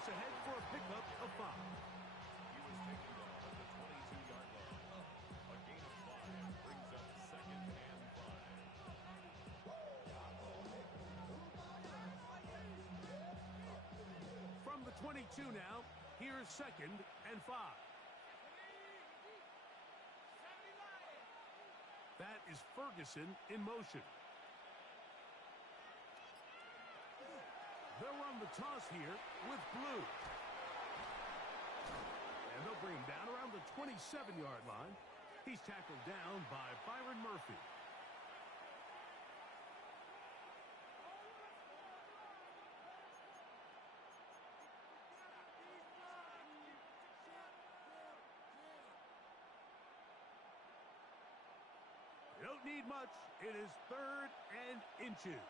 press ahead for a pickup of 5. He was taken down at the 22-yard line. A gain of 5 brings up 2nd and 5. From the 22 now, here's 2nd and 5. That is Ferguson in motion. They'll run the toss here with blue. And they'll bring him down around the 27-yard line. He's tackled down by Byron Murphy. They don't need much. It is 3rd and inches.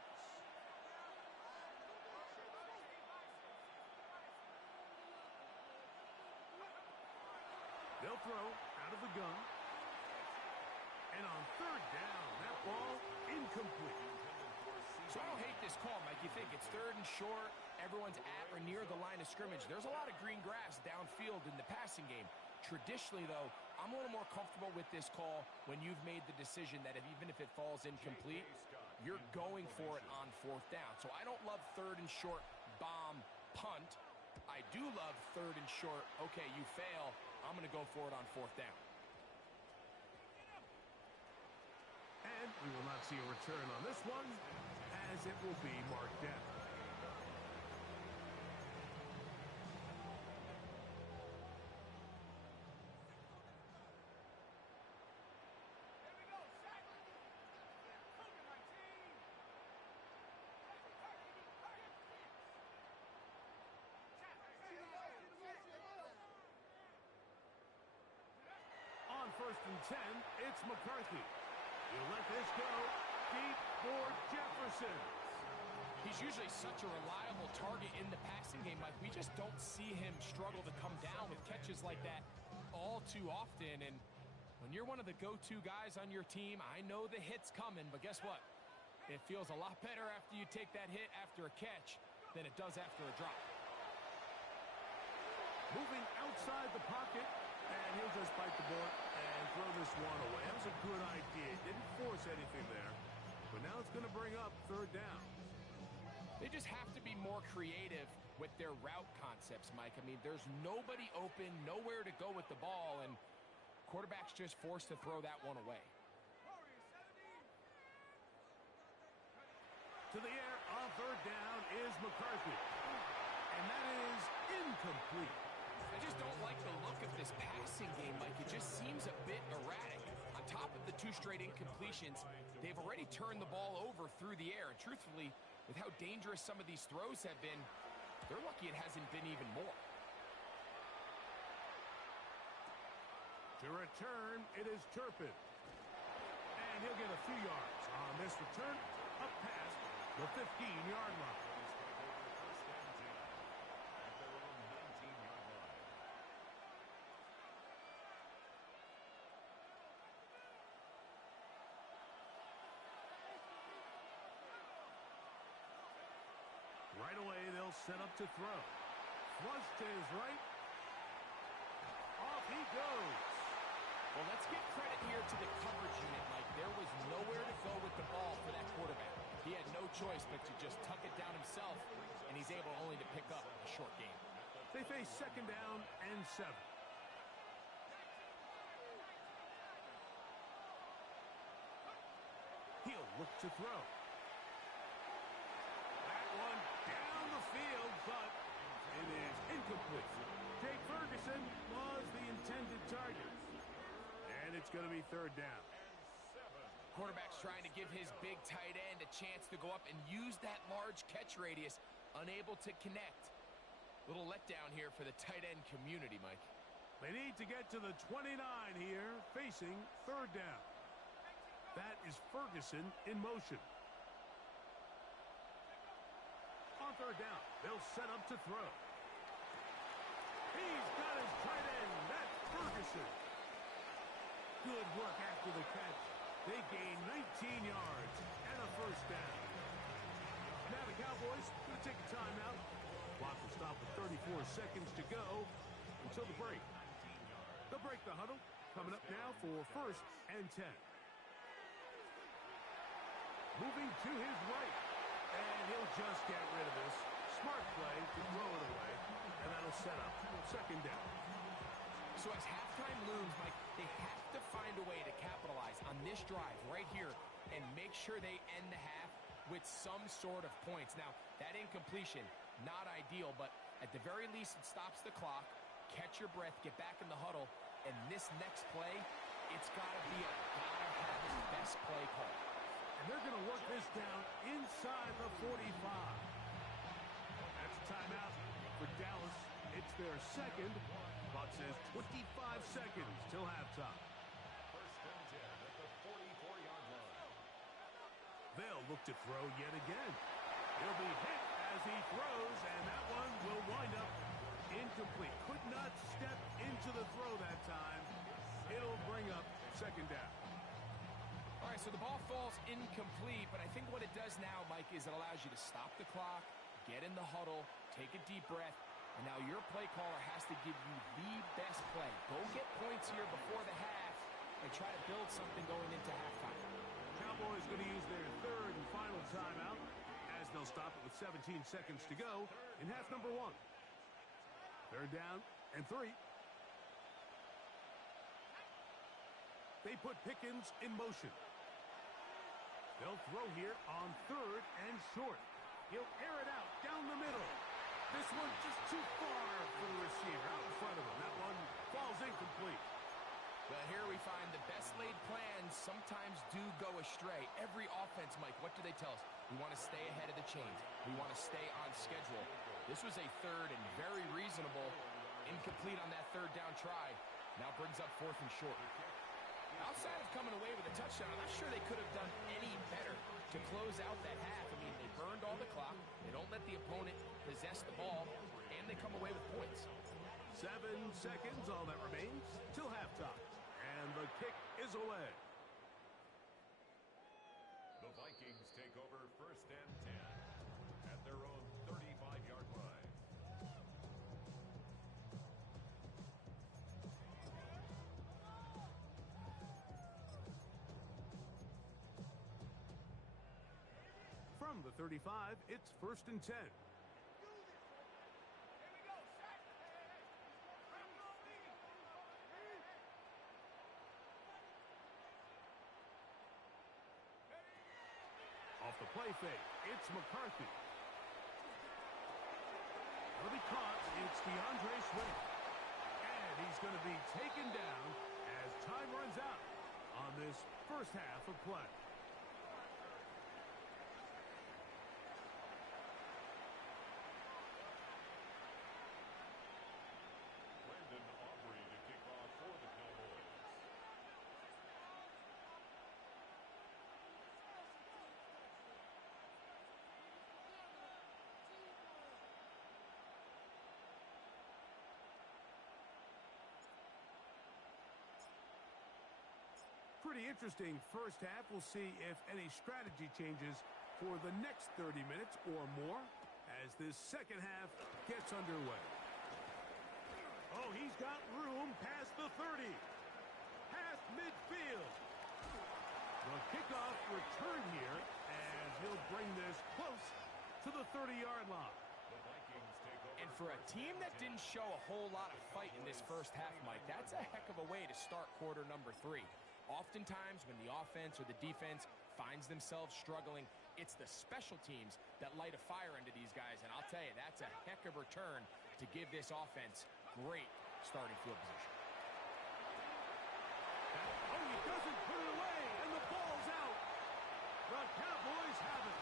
They'll throw out of the gun. And on 3rd down, that ball incomplete. So I don't hate this call, Mike. You think it's 3rd and short, everyone's at or near the line of scrimmage. There's a lot of green grass downfield in the passing game. Traditionally, though, I'm a little more comfortable with this call when you've made the decision that even if it falls incomplete, you're going for it on 4th down. So I don't love 3rd and short, bomb, punt. I do love 3rd and short, okay, you fail, I'm going to go for it on 4th down. And we will not see a return on this one, as it will be marked down. On 1st and 10, it's McCarthy. He'll let this go deep for Jefferson. He's usually such a reliable target in the passing game, Mike. We just don't see him struggle to come down with catches like that all too often. And when you're one of the go-to guys on your team, I know the hit's coming, but guess what? It feels a lot better after you take that hit after a catch than it does after a drop. Moving outside the pocket, and he'll just bite the bullet and throw this one away. That was a good idea. Didn't force anything there, but now it's going to bring up 3rd down. They just have to be more creative with their route concepts, Mike. I mean, there's nobody open, nowhere to go with the ball, and quarterback's just forced to throw that one away. To the air on 3rd down is McCarthy, and that is incomplete. I just don't like the look of this passing game, Mike. It just seems a bit erratic. On top of the 2 straight incompletions, they've already turned the ball over through the air. And truthfully, with how dangerous some of these throws have been, they're lucky it hasn't been even more. To return, it is Turpin. And he'll get a few yards on this return, up past the 15-yard line. Right away, they'll set up to throw. Flush to his right. Off he goes. Well, let's give credit here to the coverage unit, Mike. There was nowhere to go with the ball for that quarterback. He had no choice but to just tuck it down himself, and he's able only to pick up a short gain. They face 2nd down and 7. He'll look to throw. One down the field, but it is incomplete. Jake Ferguson was the intended target. And it's going to be 3rd down. Quarterback's trying to give his big tight end a chance to go up and use that large catch radius, unable to connect. Little letdown here for the tight end community, Mike. They need to get to the 29 here, facing 3rd down. That is Ferguson in motion. On 3rd down, they'll set up to throw. He's got his tight end. That's Ferguson. Good work after the catch. They gain 19 yards and a 1st down. Now the Cowboys going to take a timeout. Clock will stop at 34 seconds to go until the break. They'll break the huddle. Coming up now for 1st and 10. Moving to his right. And he'll just get rid of this. Smart play to throw it away. And that'll set up 2nd down. So as halftime looms, Mike, they have to find a way to capitalize on this drive right here and make sure they end the half with some sort of points. Now, that incompletion, not ideal, but at the very least it stops the clock. Catch your breath, get back in the huddle, and this next play, it's got to be a gotta-have-it best play call. And they're going to work this down inside the 45. That's a timeout for Dallas. It's their 2nd. Clock says 25 seconds till halftime. 1st and 10 at the 44-yard line. They'll look to throw yet again. He'll be hit as he throws, and that one will wind up incomplete. Could not step into the throw that time. It'll bring up 2nd down. All right, so the ball falls incomplete, but I think what it does now, Mike, is it allows you to stop the clock, get in the huddle, take a deep breath, and now your play caller has to give you the best play. Go get points here before the half and try to build something going into halftime. Cowboys going to use their 3rd and final timeout as they'll stop it with 17 seconds to go in half number 1. 3rd down and 3. They put Pickens in motion. They'll throw here on 3rd and short. He'll air it out down the middle. This one just too far for the receiver out in front of him. That one falls incomplete. Well, here we find the best laid plans sometimes do go astray. Every offense, Mike, what do they tell us? We want to stay ahead of the chains. We want to stay on schedule. This was a 3rd and very reasonable. Incomplete on that 3rd down try. Now brings up 4th and short. Outside of coming away with a touchdown, I'm not sure they could have done any better to close out that half. I mean, they burned all the clock. They don't let the opponent possess the ball, and they come away with points. 7 seconds, all that remains, till halftime. And the kick is away. The Vikings take over 1st and 10 at their own 35-yard line. From the 35, it's 1st and 10. Off the play fake, it's McCarthy. It'll be caught. It's DeAndre Swift. And he's going to be taken down as time runs out on this 1st half of play. Brandon Aubrey to kick off for the Cowboys. Pretty interesting 1st half. We'll see if any strategy changes for the next 30 minutes or more as this 2nd half gets underway. Oh, he's got room past the 30. Past midfield. The kickoff return here, and he'll bring this close to the 30-yard line. The Vikings take over. And for a team that didn't show a whole lot of fight in this 1st half, Mike, that's a heck of a way to start quarter number 3. Oftentimes, when the offense or the defense finds themselves struggling, it's the special teams that light a fire into these guys. And I'll tell you, that's a heck of a return to give this offense great starting field position. Oh, he doesn't put it away, and the ball's out. The Cowboys have it.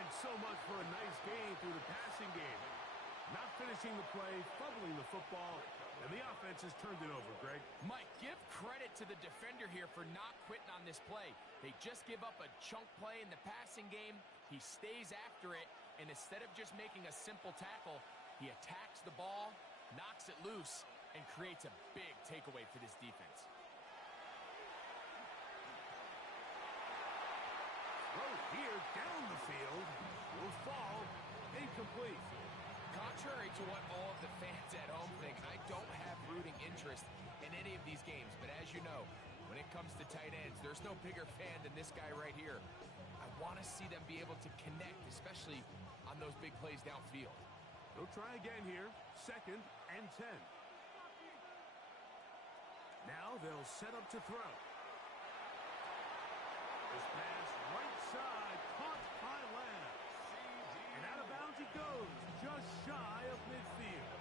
And so much for a nice game through the passing game. Not finishing the play, fumbling the football, and the offense has turned it over, Greg. Mike, give credit to the defender here for not quitting on this play. They just give up a chunk play in the passing game. He stays after it, and instead of just making a simple tackle, he attacks the ball, knocks it loose, and creates a big takeaway for this defense. Throw here down the field will fall incomplete. Contrary to any of these games, but as you know, when it comes to tight ends, there's no bigger fan than this guy right here. I want to see them be able to connect, especially on those big plays downfield. They'll try again here. 2nd and 10. Now they'll set up to throw. This pass right side, caught by Lamb. And out of bounds he goes, just shy of midfield.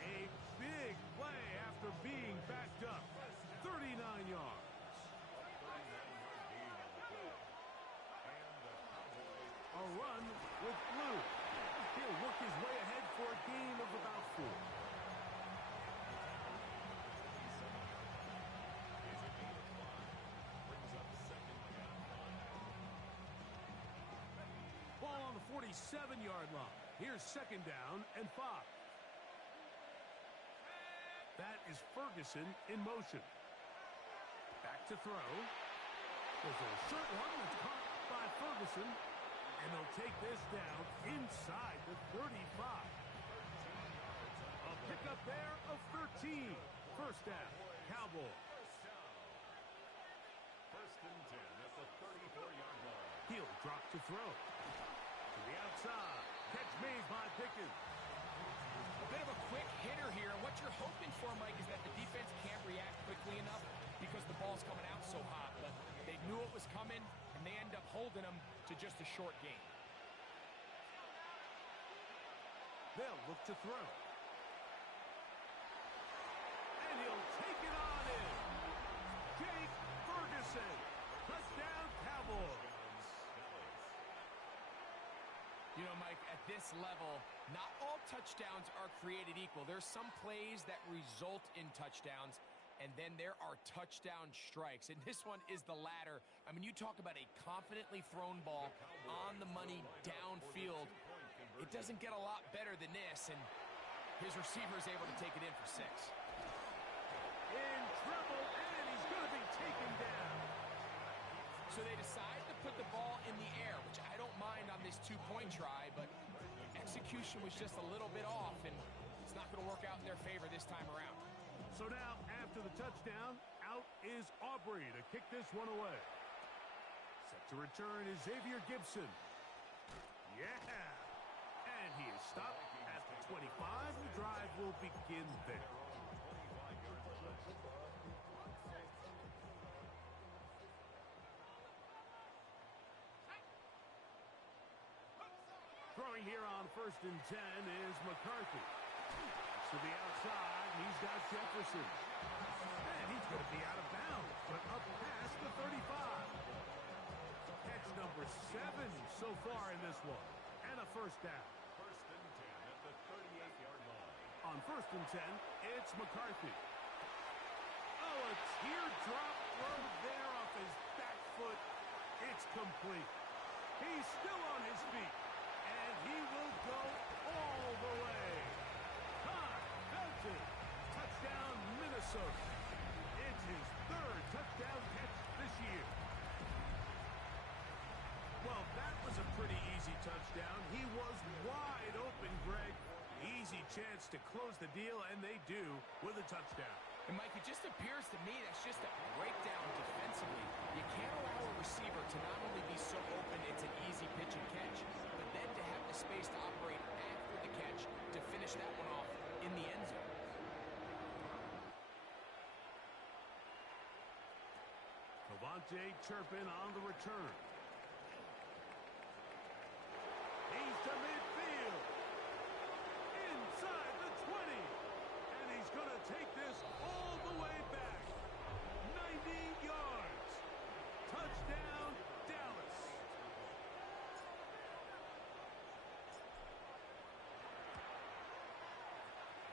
A big play after being backed up. 39 yards. A run with Blue. He'll work his way ahead for a gain of about 4. Ball on the 47-yard line. Here's 2nd down and 5. That is Ferguson in motion. Back to throw. There's a short one that's caught by Ferguson. And they'll take this down inside the 35. A pickup there of 13. First down, Cowboys. 1st and 10 at the 34-yard line. He'll drop to throw. To the outside. Catch made by Pickens. A bit of a quick hitter here, and what you're hoping for, Mike, is that the defense can't react quickly enough because the ball's coming out so hot. But they knew it was coming, and they end up holding them to just a short gain. They'll look to throw. And he'll take it on in. Jake Ferguson. Touchdown, Cowboys. You know, Mike, at this level, not all touchdowns are created equal. There's some plays that result in touchdowns, and then there are touchdown strikes. And this one is the latter. I mean, you talk about a confidently thrown ball on the money downfield. It doesn't get a lot better than this, and his receiver is able to take it in for 6. In trouble, and he's going to be taken down. So they decide to put the ball in the air, which I don't mind on this 2-point try, but execution was just a little bit off, and it's not going to work out in their favor this time around. So now, after the touchdown, out is Aubrey to kick this one away. Set to return is Xavier Gibson. Yeah! And he is stopped at the 25. The drive will begin there. Throwing here on 1st and 10 is McCarthy. To the outside, he's got Jefferson. And he's going to be out of bounds, but up past the 35. Catch number 7 so far in this one. And a first down. 1st and 10 at the 38-yard line. On 1st and 10, it's McCarthy. Oh, a teardrop throw there off his back foot. It's complete. He's still on his feet. And he will go all the way. Todd Felton. Touchdown, Minnesota. It's his 3rd touchdown catch this year. Well, that was a pretty easy touchdown. He was wide open, Greg. Easy chance to close the deal, and they do with a touchdown. And, Mike, it just appears to me that's just a breakdown defensively. You can't allow a receiver to not only be so open it's an easy pitch and catch, but then to have the space to operate after the catch to finish that one off in the end zone. Cavante Turpin on the return. He's to midfield. Inside the 20. And he's going to take this all the way back. 90 yards. Touchdown, Dallas.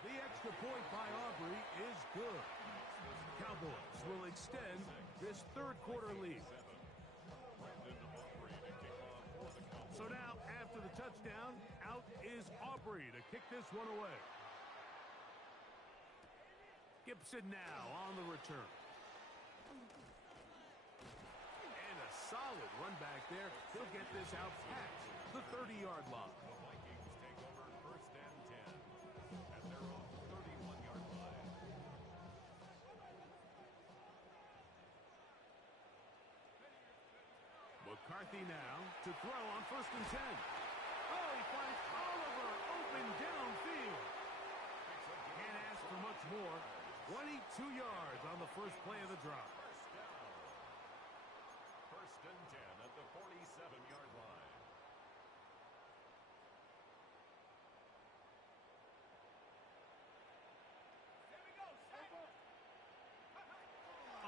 The extra point by Aubrey is good. Cowboys will extend this 3rd quarter lead. So now, after the touchdown, out is Aubrey to kick this one away. Gibson now on the return. And a solid run back there. He'll get this out past the 30-yard line. The Vikings take over 1st and 10 at their own 31-yard line. McCarthy now to throw on 1st and 10. Oh, he finds Oliver open downfield. Can't ask for much more. 22 yards on the first play of the drop. First and 10 at the 47-yard line.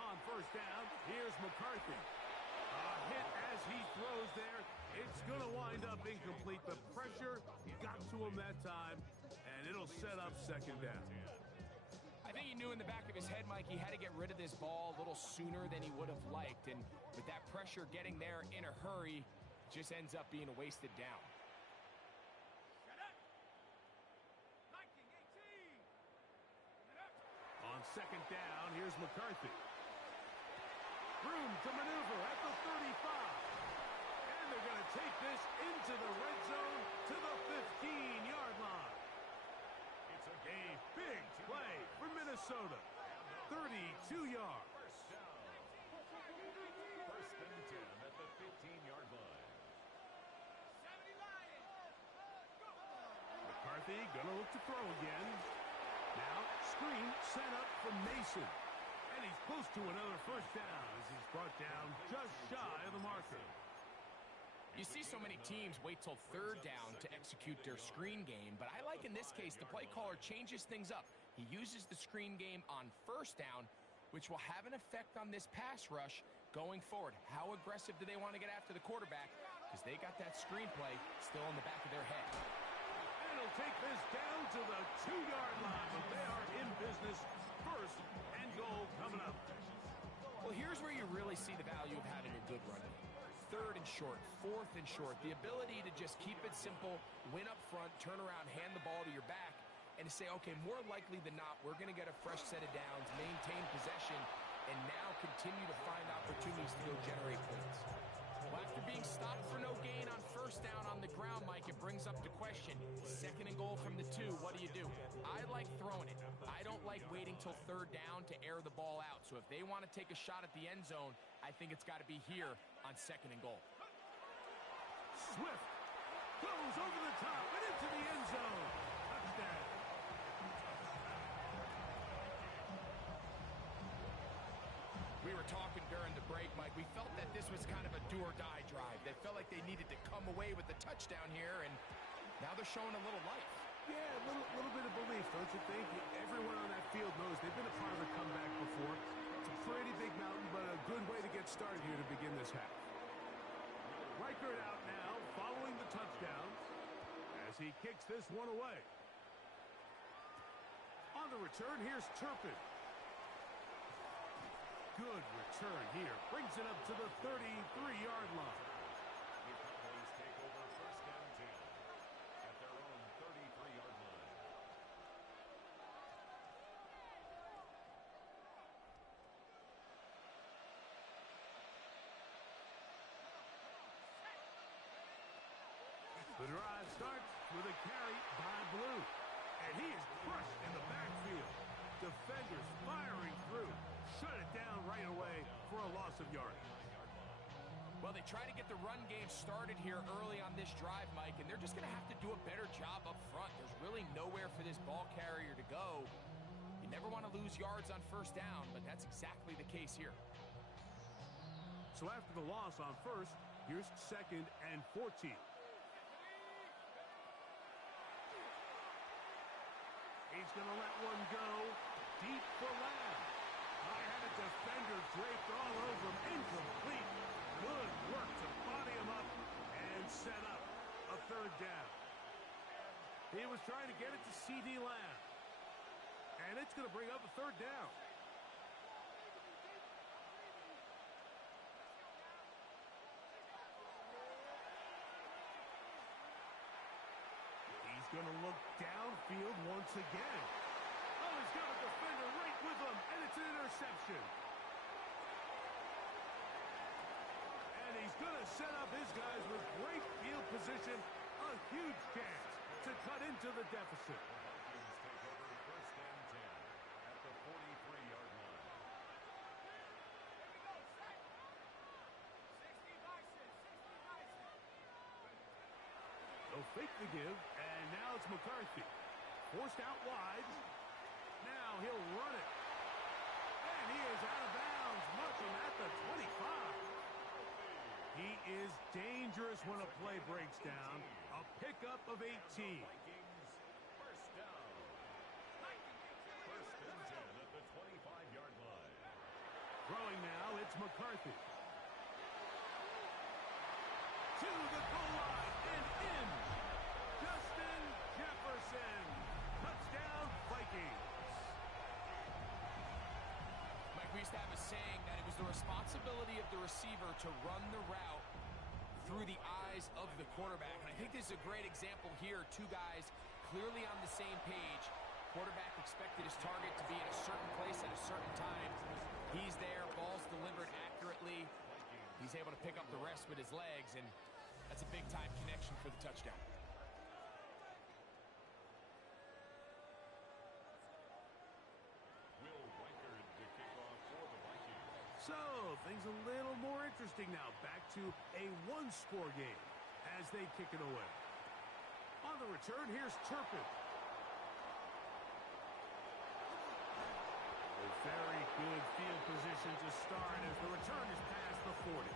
On 1st down, here's McCarthy. A hit as he throws there. It's going to wind up incomplete. The pressure got to him that time, and it'll set up 2nd down. I think he knew in the back of his head, Mike, he had to get rid of this ball a little sooner than he would have liked. And with that pressure getting there in a hurry, it just ends up being a wasted down. On 2nd down, here's McCarthy. Room to maneuver at the 35. And they're going to take this into the red zone to the 15-yard line. It's a big play for Minnesota. 32 yards. First down. First and 10 at the 15-yard line. McCarthy going to look to throw again. Now, screen set up from Mason. And he's close to another 1st down as he's brought down just shy of the marker. You see so many teams wait till 3rd down to execute their screen game, but I like in this case the play caller changes things up. He uses the screen game on 1st down, which will have an effect on this pass rush going forward. How aggressive do they want to get after the quarterback? Because they got that screen play still in the back of their head. And he'll take this down to the 2-yard line, but they are in business. 1st and goal coming up. Well, here's where you really see the value of having a good run. 3rd and short, 4th and short, the ability to just keep it simple, win up front, turn around, hand the ball to your back, and to say, okay, more likely than not, we're going to get a fresh set of downs, maintain possession, and now continue to find opportunities to go generate points. Well, after being stopped for no gain on 1st down on the ground, Mike, it brings up the question, 2nd and goal from the 2, what do? I like throwing it. I don't like waiting till 3rd down to air the ball out. So if they want to take a shot at the end zone, I think it's got to be here on 2nd and goal. Swift goes over the top and into the end zone. Touchdown. We were talking during the break, Mike. We felt that this was kind of a do-or-die drive. They felt like they needed to come away with the touchdown here, and now they're showing a little life. Yeah, a little bit of belief, don't you think? Everyone on that field knows they've been a part of a comeback before. It's a pretty big mountain, but a good way to get started here to begin this half. Reichert out now, following the touchdown, as he kicks this one away. On the return, here's Turpin. Good return here. Brings it up to the 33-yard line. The Cowboys take over 1st and 10 at their own 33-yard line. The drive starts with a carry by Blue. And he is crushed in the backfield. Defenders firing through. Shut it down right away for a loss of yardage. Well, they try to get the run game started here early on this drive, Mike, and they're just going to have to do a better job up front. There's really nowhere for this ball carrier to go. You never want to lose yards on 1st down, but that's exactly the case here. So after the loss on 1st, here's 2nd and 14. He's going to let one go deep for Lamb. I had a defender draped all over him. Incomplete. Good work to body him up and set up a 3rd down. He was trying to get it to C.D. Lamb. And it's going to bring up a 3rd down. He's going to look downfield once again. Oh, he's got a defender right with him, and it's an interception. And he's going to set up his guys with great field position. A huge chance to cut into the deficit. Vikings take over 1st and 10 at the 43-yard line. They'll fake the give, and now it's McCarthy. Forced out wide. Now he'll run it. And he is out of bounds, marking at the 25. He is dangerous when a play breaks down. A pickup of 18. First down. First and 10 at the 25-yard line. Throwing now, it's McCarthy. To the goal line and in. Justin Jefferson. Touchdown, Vikings. Mike, we used to have a saying that it was the responsibility of the receiver to run the route through the eyes of the quarterback. And I think this is a great example here. Two guys clearly on the same page. Quarterback expected his target to be in a certain place at a certain time. He's there, ball's delivered accurately. He's able to pick up the rest with his legs, and that's a big-time connection for the touchdown. Will Reichard to kick off for the Vikings. So, things a little more interesting now. Back to a one-score game as they kick it away. On the return, here's Turpin. A very good field position to start as the return is past the 40.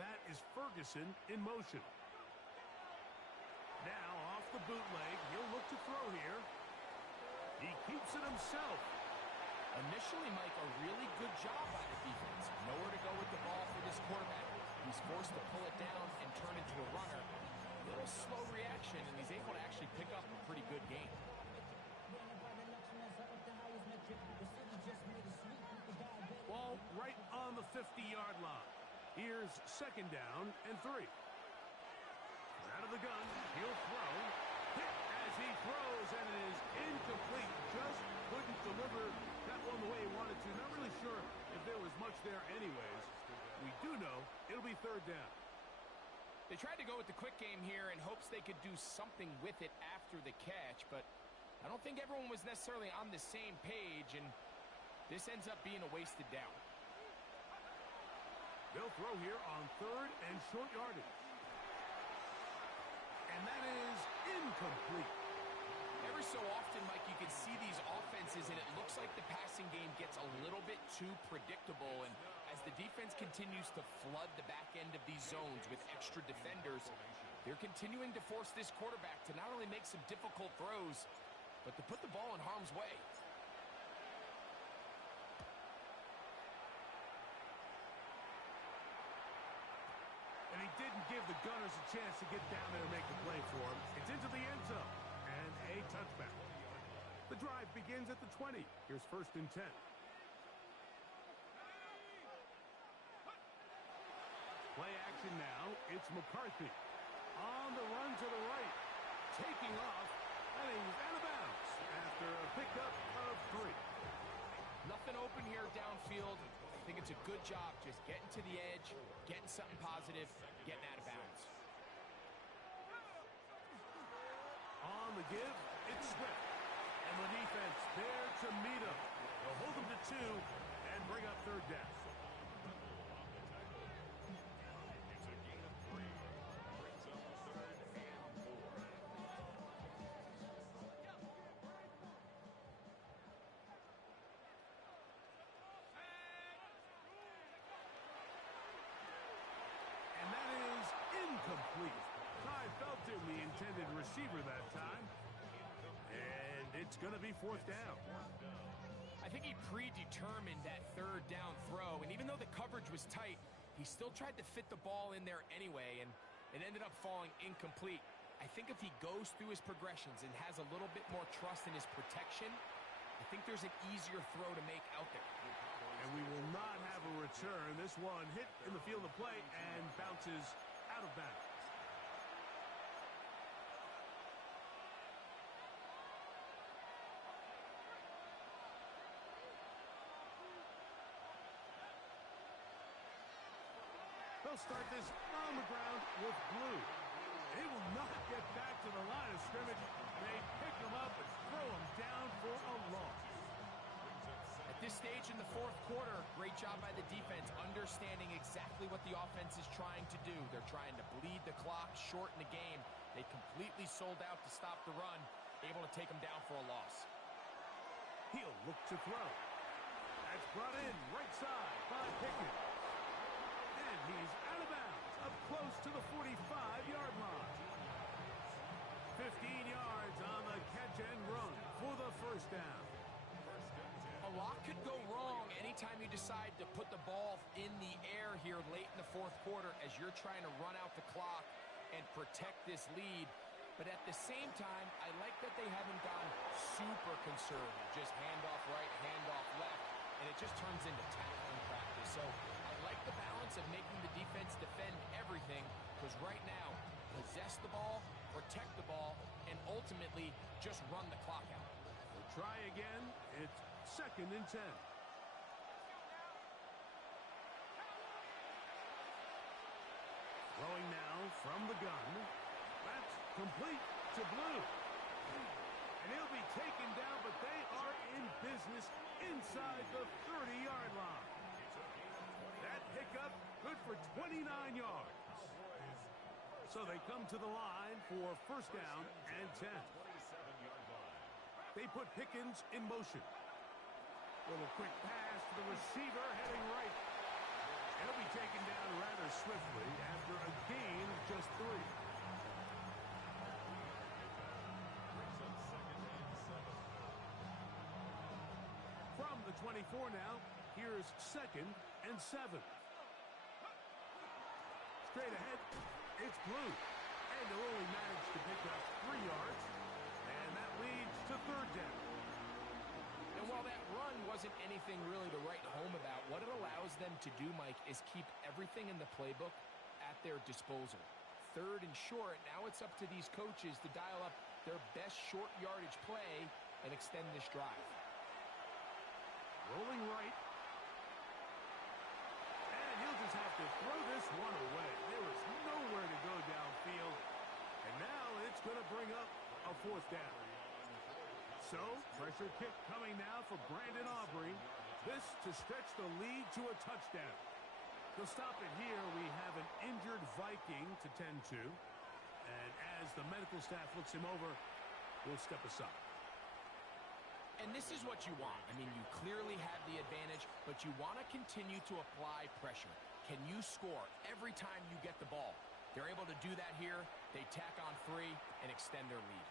That is Ferguson in motion. Now off the bootleg, he'll look to throw here. He keeps it himself. Initially, Mike, a really good job by the defense. Nowhere to go with the ball for this quarterback. He's forced to pull it down and turn into a runner. A little slow reaction, and he's able to actually pick up a pretty good game. Ball right on the 50-yard line. Here's second down and 3. Out of the gun, he'll throw. Hit as he throws, and it is incomplete. Just couldn't deliver that one the way he wanted to. Not really sure if there was much there anyways. We do know it'll be third down. They tried to go with the quick game here in hopes they could do something with it after the catch, but I don't think everyone was necessarily on the same page, and this ends up being a wasted down. They'll throw here on third and short yardage. And that is incomplete. Every so often, Mike, you can see these offenses, and it looks like the passing game gets a little bit too predictable. And as the defense continues to flood the back end of these zones with extra defenders, they're continuing to force this quarterback to not only make some difficult throws, but to put the ball in harm's way. And he didn't give the Gunners a chance to get down there and make the play for him. It's into the end zone. And a touchback. The drive begins at the 20. Here's first and 10. Play action now. It's McCarthy. On the run to the right. Taking off. And he's out of bounds after a pickup of 3. Nothing open here downfield. I think it's a good job just getting to the edge, getting something positive, getting out of bounds. On the give, it's Swift. And the defense there to meet him. They'll hold him to 2 and bring up third down. It's a gain of 3. Brings up third and 4. And that is incomplete. Ty Felton, the intended receiver that time. And it's going to be fourth down. I think he predetermined that third down throw, and even though the coverage was tight, he still tried to fit the ball in there anyway, and it ended up falling incomplete. I think if he goes through his progressions and has a little bit more trust in his protection, I think there's an easier throw to make out there. And we will not have a return. This one hit in the field of play and bounces out of bounds. They'll start this on the ground with blue. They will not get stage in the fourth quarter. Great job by the defense, understanding exactly what the offense is trying to do. They're trying to bleed the clock, shorten the game. They completely sold out to stop the run, able to take them down for a loss. He'll look to throw. That's brought in right side by Pickens. And he's out of bounds, up close to the 45-yard line. 15 yards on the catch and run for the first down. A lot could go wrong anytime you decide to put the ball in the air here late in the fourth quarter as you're trying to run out the clock and protect this lead. But at the same time, I like that they haven't gone super conservative. Just handoff right, handoff left, and it just turns into tackling practice. So I like the balance of making the defense defend everything, because right now, possess the ball, protect the ball, and ultimately just run the clock out. We'll try again. It's 2nd and 10. Throwing now from the gun. That's complete to Blue. And he'll be taken down, but they are in business inside the 30-yard line. That pickup good for 29 yards. So they come to the line for first down and 10. They put Pickens in motion. Little quick pass to the receiver heading right. He'll be taken down rather swiftly after a gain of just 3. From the 24 now, here's 2nd and 7. Straight ahead, it's Blue. And they'll only manage to pick up 3 yards. And that leads to 3rd down. And while that run wasn't anything really to write home about, what it allows them to do, Mike, is keep everything in the playbook at their disposal. 3rd and short, now it's up to these coaches to dial up their best short yardage play and extend this drive. Rolling right. And he'll just have to throw this one away. There is nowhere to go downfield. And now it's going to bring up a 4th down. So, pressure kick coming now for Brandon Aubrey. This to stretch the lead to a touchdown. To stop it here, we have an injured Viking to tend to. And as the medical staff looks him over, we'll step aside. And this is what you want. I mean, you clearly have the advantage, but you want to continue to apply pressure. Can you score every time you get the ball? They're able to do that here. They tack on 3 and extend their lead.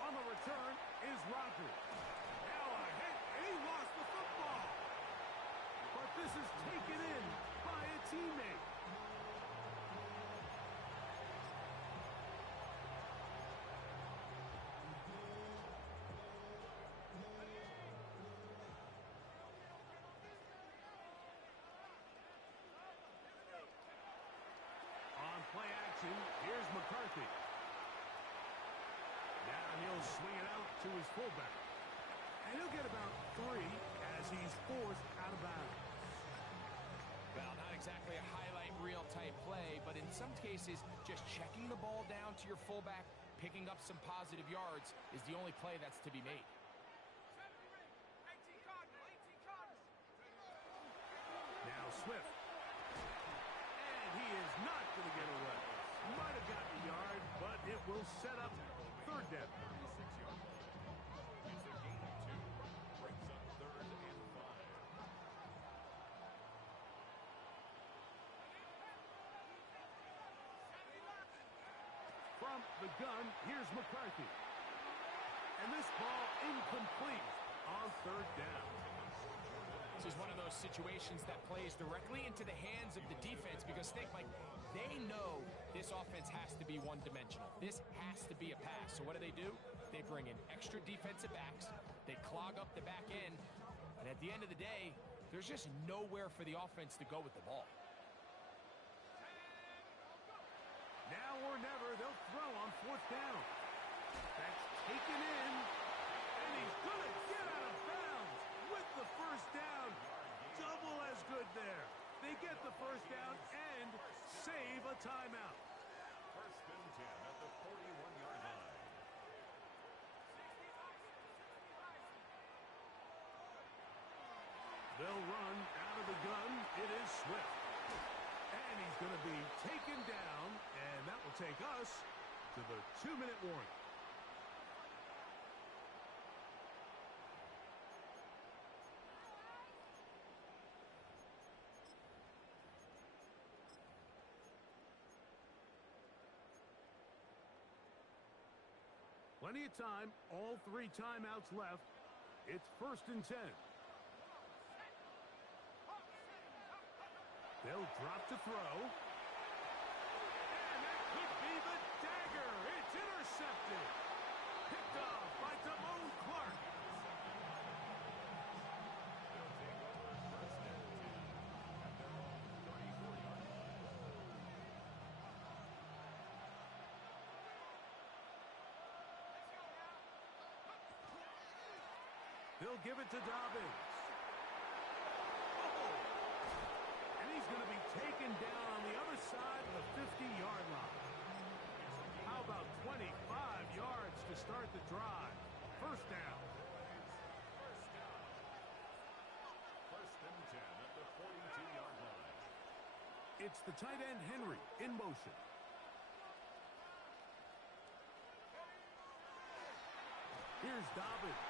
On the return is Rodgers. Now a hit, and he lost the football. But this is taken in by a teammate. On play action, here's McCarthy. Now he'll swing it out to his fullback. And he'll get about 3 as he's forced out of bounds. Well, not exactly a highlight reel type play, but in some cases, just checking the ball down to your fullback, picking up some positive yards is the only play that's to be made. Now Swift. And he is not going to get away. Might have gotten a yard, but it will set up 3rd down. It's a gain of 2. Brings up 3rd and 5. From the gun, here's McCarthy. And this ball incomplete on 3rd down. This is one of those situations that plays directly into the hands of the defense because think, Mike, they know this offense has to be one-dimensional. This has to be a pass. So what do? They bring in extra defensive backs. They clog up the back end. And at the end of the day, there's just nowhere for the offense to go with the ball. Now or never, they'll throw on 4th down. That's taken in. And he's going to get out of bounds with the first down. Double as good there. They get the first down and save a timeout. 1st and 10 at the 41-yard line. They'll run out of the gun. It is Swift. And he's going to be taken down, and that will take us to the 2-minute warning. Plenty of time, all 3 timeouts left. It's 1st and 10. They'll drop to throw. And that could be the dagger. It's intercepted. Picked off by Damone Clark. They'll give it to Dobbins. And he's going to be taken down on the other side of the 50-yard line. How about 25 yards to start the drive? First down. First and 10 at the 42-yard line. It's the tight end Henry in motion. Here's Dobbins.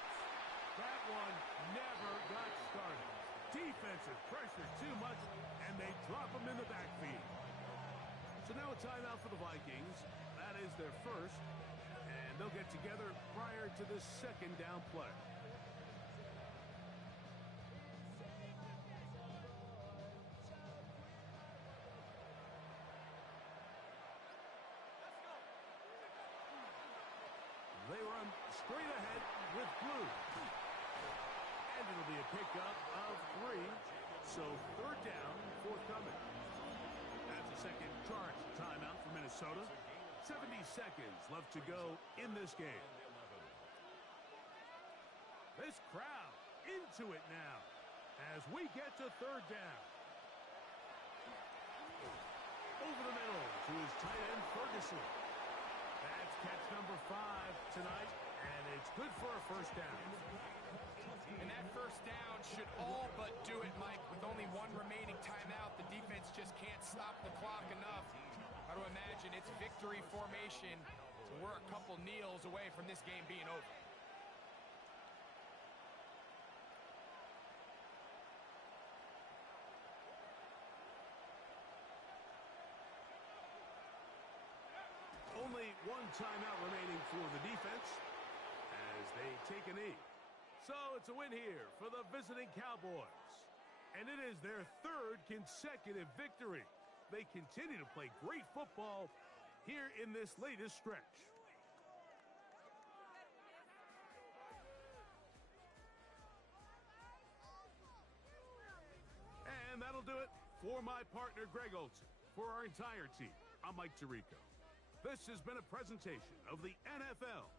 That one never got started. Defensive pressure too much, and they drop him in the backfield. So now a timeout for the Vikings. That is their first, and they'll get together prior to this 2nd down play. They run straight ahead with Blue. And it'll be a pickup of 3. So 3rd down, forthcoming. That's a second charge timeout for Minnesota. 70 seconds left to go in this game. This crowd into it now as we get to 3rd down. Over the middle to his tight end Ferguson. That's catch number 5 tonight, and it's good for a first down. And that first down should all but do it, Mike. With only 1 remaining timeout, the defense just can't stop the clock enough. Got to imagine it's victory formation, so we're a couple kneels away from this game being over. Only 1 timeout remaining for the defense as they take a knee. So it's a win here for the visiting Cowboys. And it is their 3rd consecutive victory. They continue to play great football here in this latest stretch. And that'll do it for my partner, Greg Olsen. For our entire team, I'm Mike Tirico. This has been a presentation of the NFL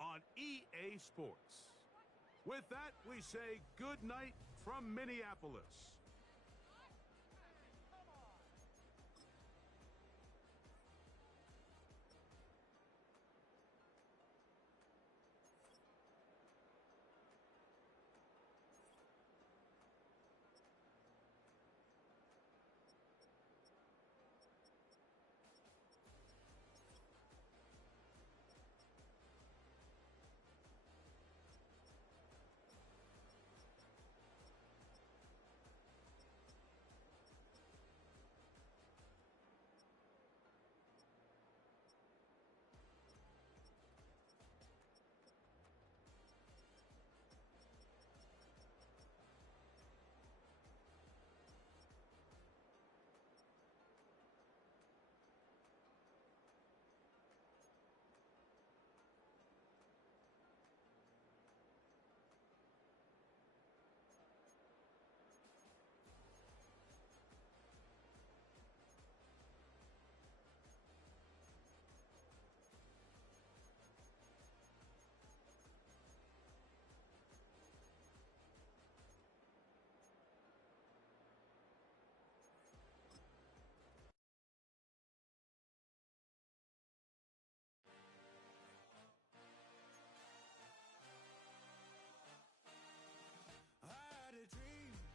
on EA Sports. With that, we say good night from Minneapolis.